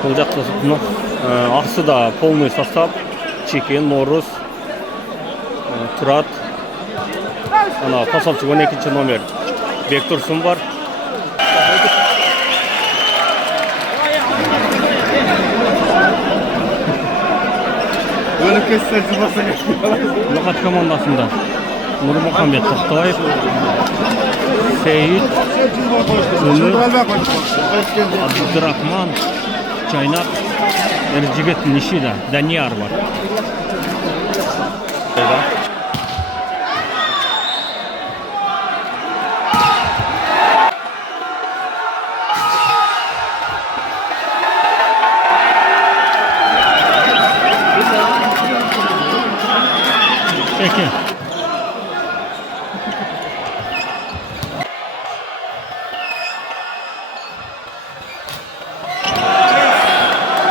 Бұл жақта Ақсуда полный состав. Чекен, Норыз, Тұрат. Ана қосапшы 12 номер. Бектұрсын бар. Нұқат командасында Нұрмұхамбет Тоқтаев, Сейіт, Өмір, Абдурахман, Чайнақ, Эржігет Нишида, Данияр бар.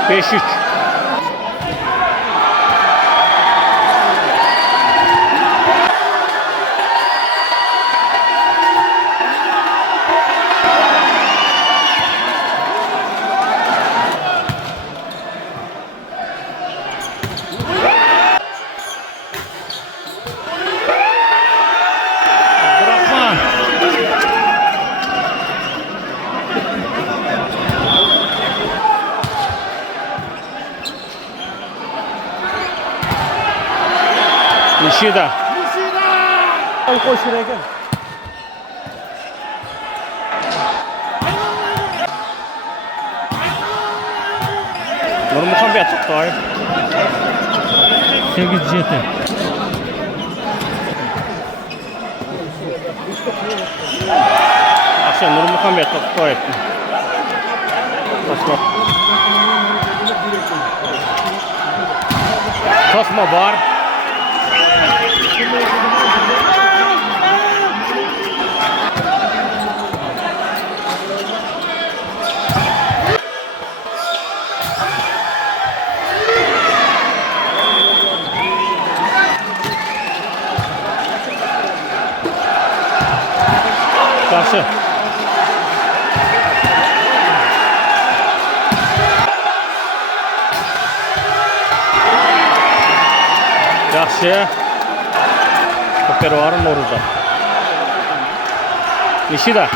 5-3. Нишида. Ол қойшыр екен. Нұрмұхамбет Тоқтаев. 8-7. Ақша Нұрмұхамбет Тоқтаев. Тосма бар. Жақсы. Жақсы. Көпер Норызда. Нишида.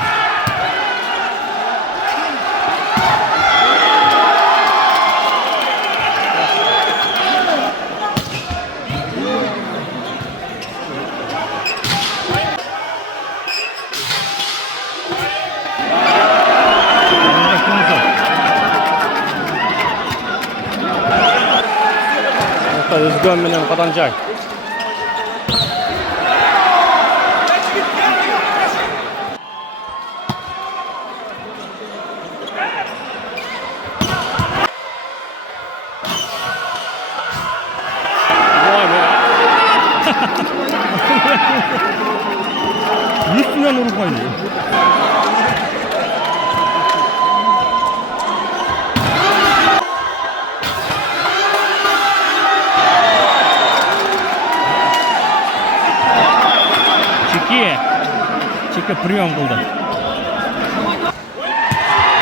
Özgün менен Каданжай. Üstünden vurup oynuyor. Чеке прием қылды.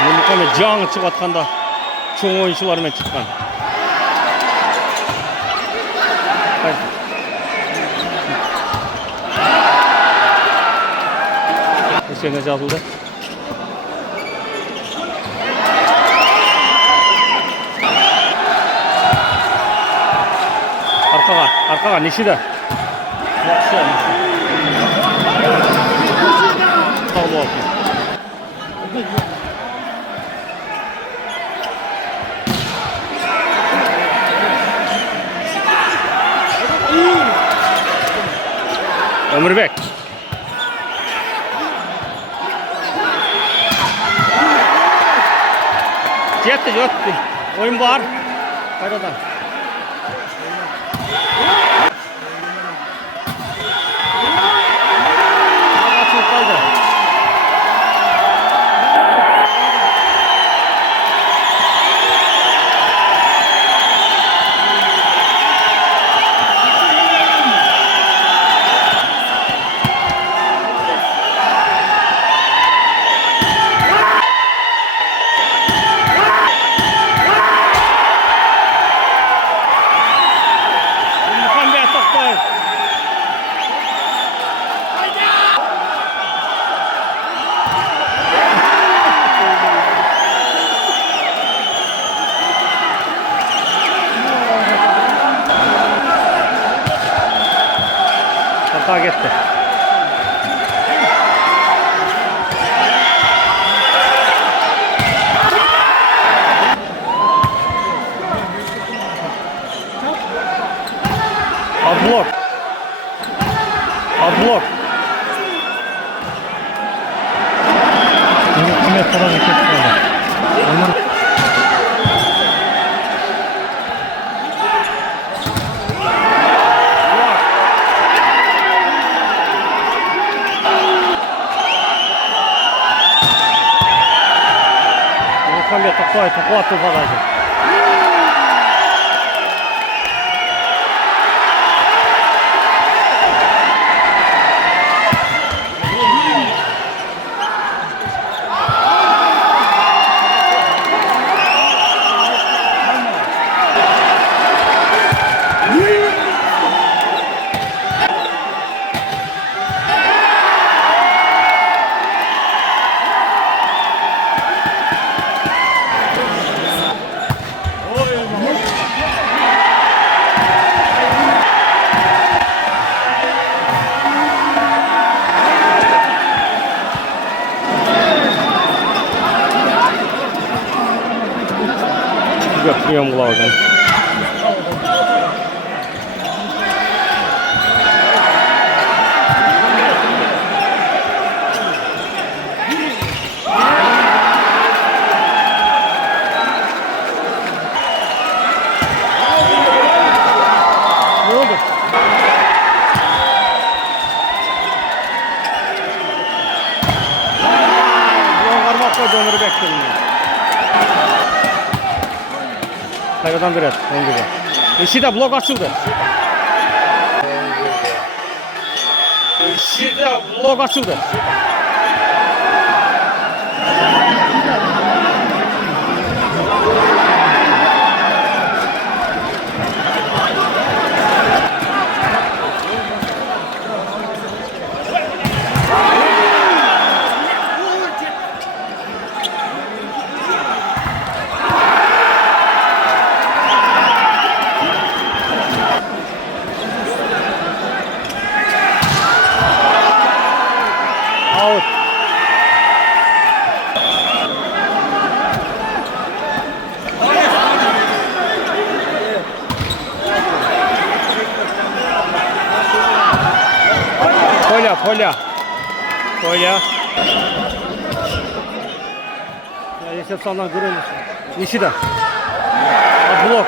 Нұрмұхамбет жаңы шығып атқанда чоң ойыншылармен шыққан. Есеңе жазылды. Арқаға, Нишида. Ömürbek. Yetti. Oyun var. Hayradan. gitti. Blok. Blok. Kime falan hareket var. Onlar Muhammed topu attı bagajı. Götürüyorum kulağından. Ne oldu? Karmak koydu onları bekliyorum. Hayırdan bir et. Işıda blok açıldı. Işıda blok açıldı. Out. Polya. Ya resepsiyondan kırılmış. Nişida. Blok.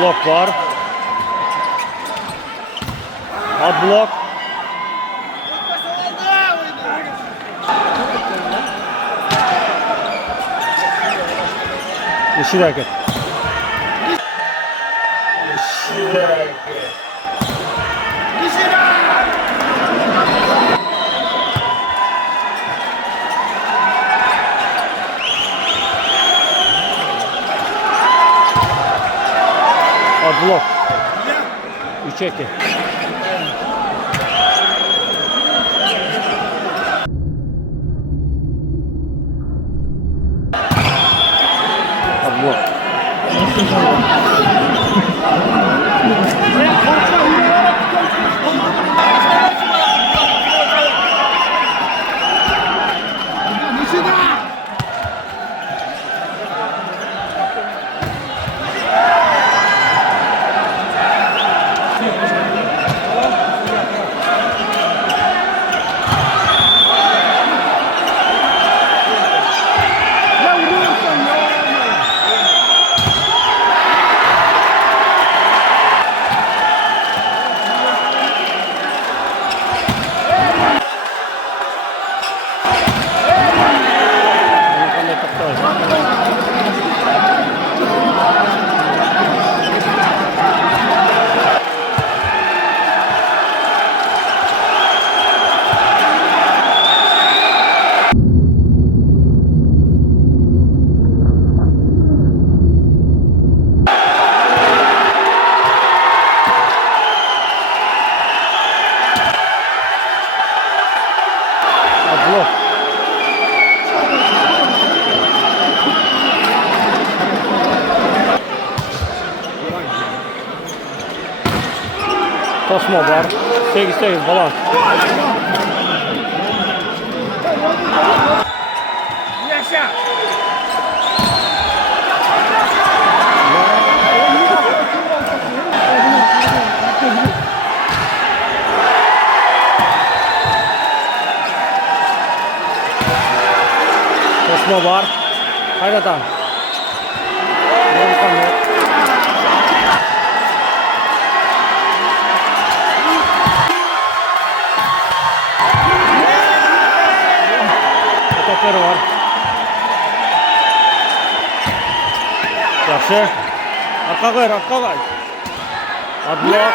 Blok var. Blok. Yeşil hareket. Blok. 3-2. Blok. Tosma var. 8-8 balans. Yaşa. Tosma var. Hayradan. Topları var. Yaxşı. Arka koy, arka koy. Adblok.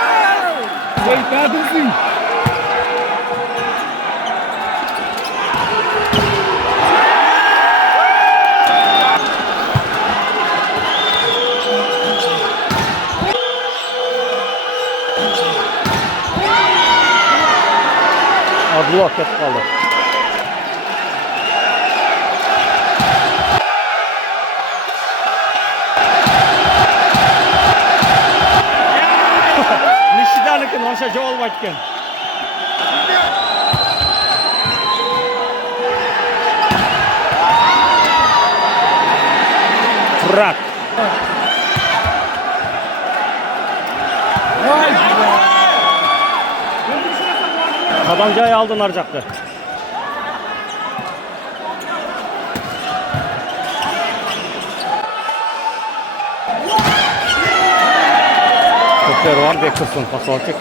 Adblok ketib qoldi. Nishidanikin o'sha javob olmayotgan. Frak. Adam joy aldı narjaqda. Toplar var, beklesin pasolçuk.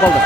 Kaldı.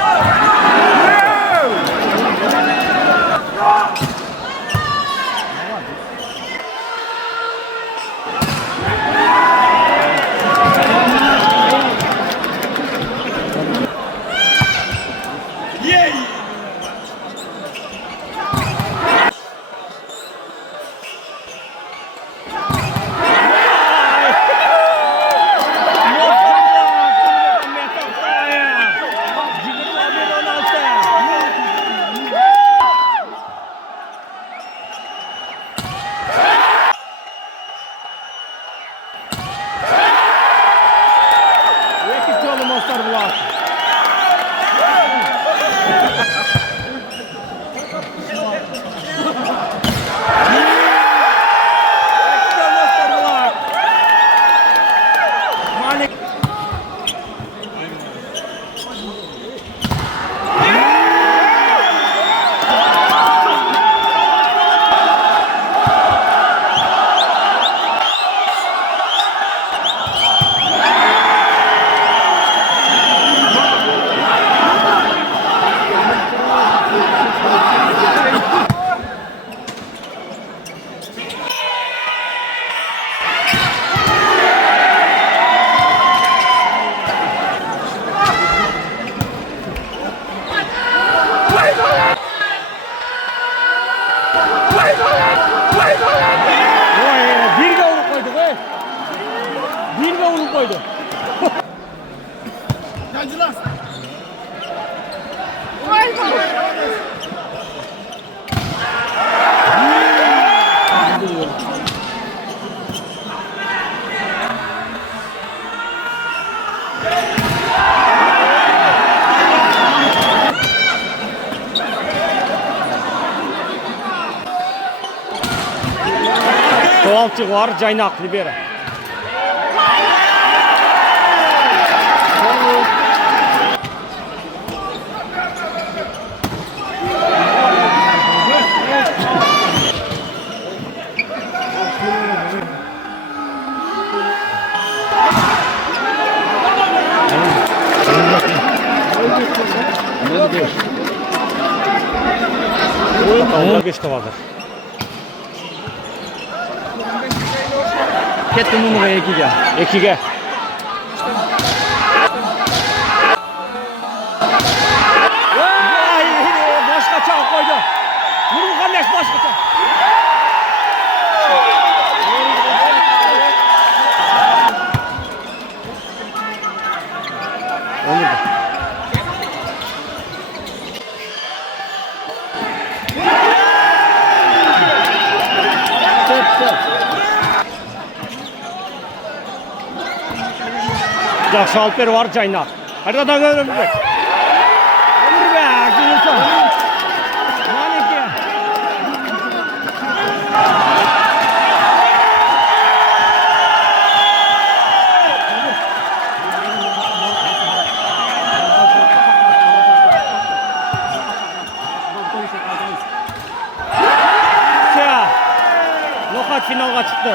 koydu. Kovalçık var, Caynak Libera. Oyun 15 kavadır. Kettim Mumuga 2'ga. 2'ga. Vay, boshqacha qo'ydi. Murug' qandash boshqacha. O'ynadi. Жақсы алып беріп ар жайна. Қайрадан Өмірбек. Өмірбек, Денисов. Маленький. Ноқат финалға шықты.